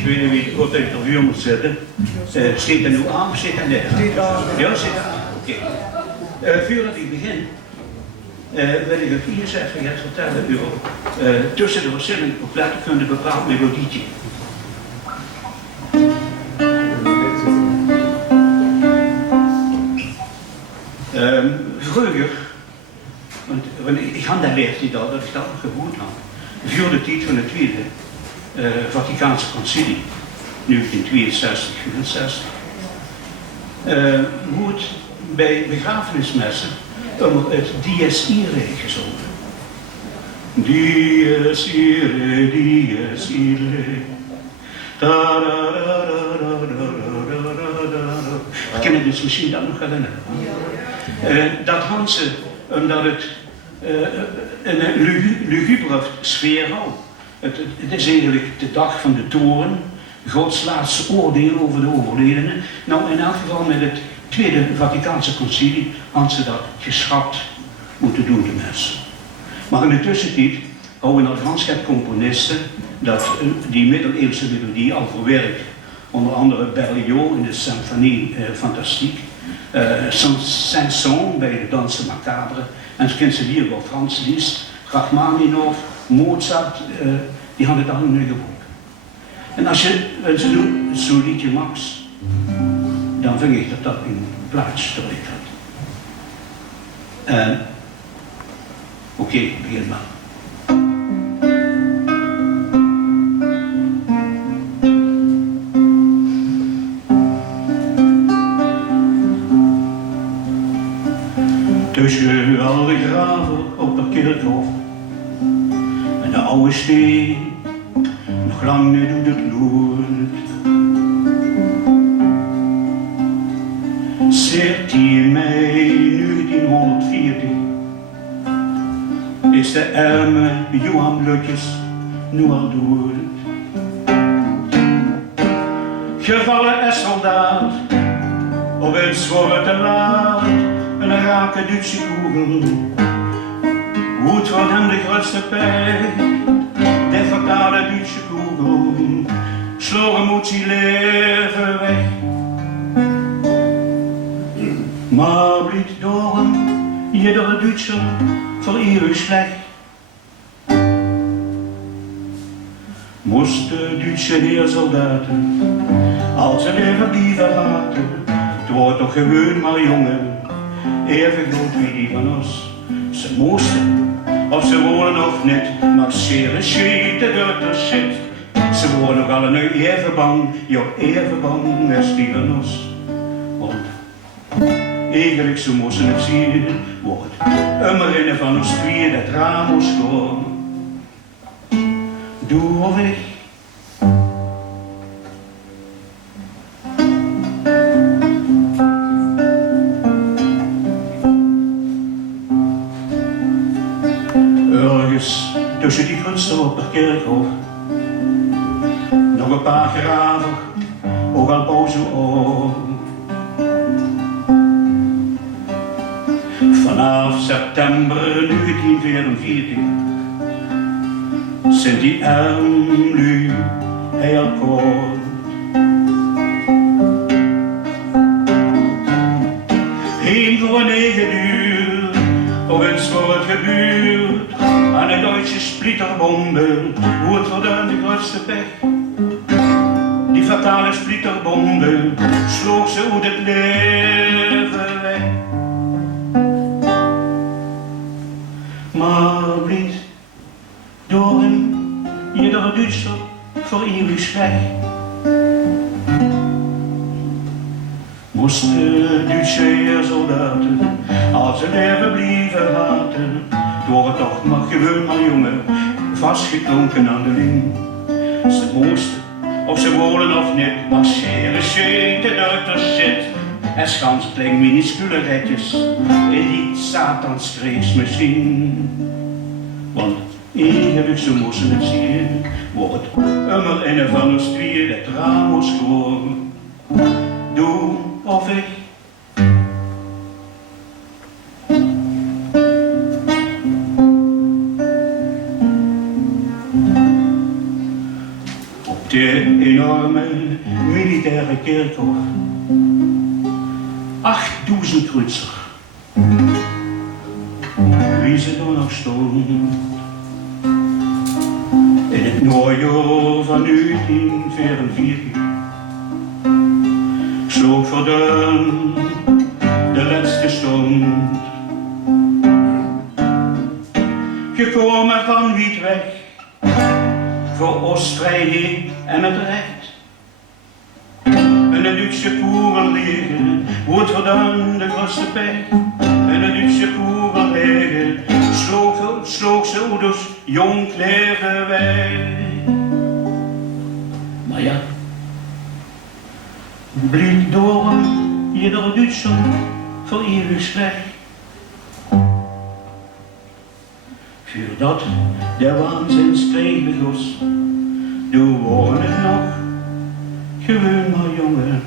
Ik weet niet wat ik interview moet zetten. Steekt dat nu aan of zit dat net? Ja, zit dat aan. Oké. Voordat ik begin, wil ik het hier zeggen, het vertellen over tussen de verschillende coupletten kunnen een bepaald melodietje. Vroeger, want ik had dat leeftijd al, dat ik dat gehoord had, voor de tijd van het Tweede Vaticaanse Concilie, 1962, 64, wordt bij begrafenismessen het Dies Irae gezongen. Dies Irae, Dies Irae. Ik kan het dus misschien dat nog herinneren. Dat hadden ze omdat het een lugubere sfeer houdt. Het is eigenlijk de dag van de toren, Gods laatste oordeel over de overledenen. Nou, in elk geval met het Tweede Vaticaanse Concilie hadden ze dat geschrapt moeten doen, de mensen. Maar in de tussentijd houden een Franschap componisten dat die middeleeuwse melodie al verwerkt. Onder andere Berlioz in de Symphonie Fantastique, Saint-Saëns bij de Danse Macabre, en ze kent ze hier wel Frans Liszt, Rachmaninov, Mozart, die hadden het allemaal nu geboekt. En als ze doen zo'n liedje Max, dan vind ik dat dat een plaats terug had. Oké, begin maar. Tussen al de graven op het kerkhof en de oude steen, nog lang niet doet het loert. 17 mei 1940 is de arme Johan Lutjes nu al dood. Gevallen als soldaat op een zwarte laad. Een rake Duitse kugel, woedt van hem de grootste pijn, de fatale Duitse kugel, sloeg hem uit zijn leven weg. Maar blieb door hem, iedere Duitser, voor eeuwig slecht. Moesten Duitse heersoldaten, als ze leven blijven haten, het wordt toch gewoon maar jongen. Even groot wie die van ons. Ze moesten, of ze wonen of niet, marcheren schieten door de shit. Ze worden nog alle nu even bang, ja even bang als die van ons. Want eigenlijk zo moesten het zien, wordt immer van ons spier dat raam moest gewoon. Doe of ik. Tussen die gunsten op het kerkhof, nog een paar graven, ook al boze oog. Vanaf september 1944 zijn die arm nu heel kort. Heen voor 9 uur, op eens voor het gebeurd. Aan de Duitse splitterbombe wordt verdaan de grootste pech. Die fatale splitterbombe sloeg ze uit het leven weg. Maar blied door hem iedere Duitser voor eeuwig slecht. Moesten Duitse heersoldaten als ze leven blijven haten. Door het toch maar gewoon maar jongen, vastgeklonken aan de ring. Ze moesten, of ze wonen of niet, marcheren schieten uit de shit. En schans klein minuscule retjes, in die satanskrees misschien. Want eigenlijk zo moesten het zien, wordt immer in van ons tweeën het raam was gewoon. Doe of ik. De enorme militaire kerkhof. 8000 kreuzer. Wie ze dan nog stond. In het najaar van 1944 sloeg voor de laatste stond. Gekomen van Wiet weg, voor Oostvrijheid en het recht. En de Duitse koeren liggen, wordt verdaan de grootste pech. En de Duitse koeren liggen, sloeg ze ouders jong leven weg. Maar ja, blieb door je door Duitsland voor eeuwig weg. Voordat de waanzinskreeg begon, toen waren het nog gewoon maar jongen.